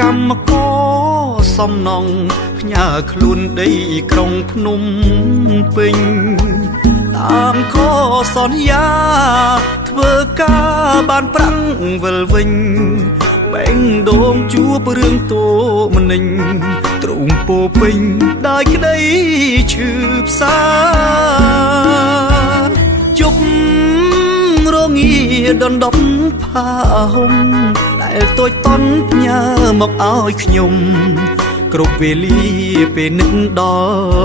កម្មករសំណងផ្ញើខ្លួនដីក្រុងភ្នំពេញតាមខសន្យាធ្វើការបានប្រាំងវិលវិញបេងដូងជួបរឿងតូមនិញទ្រូងពោពេញដោយក្តីឈឺផ្សាជប់រងាដណ្ដប់ផាហុំដែលតូចតន់ផ្ញើមកឲ្យខ្ញុំគ្រប់វេលាពេលនឹកដល់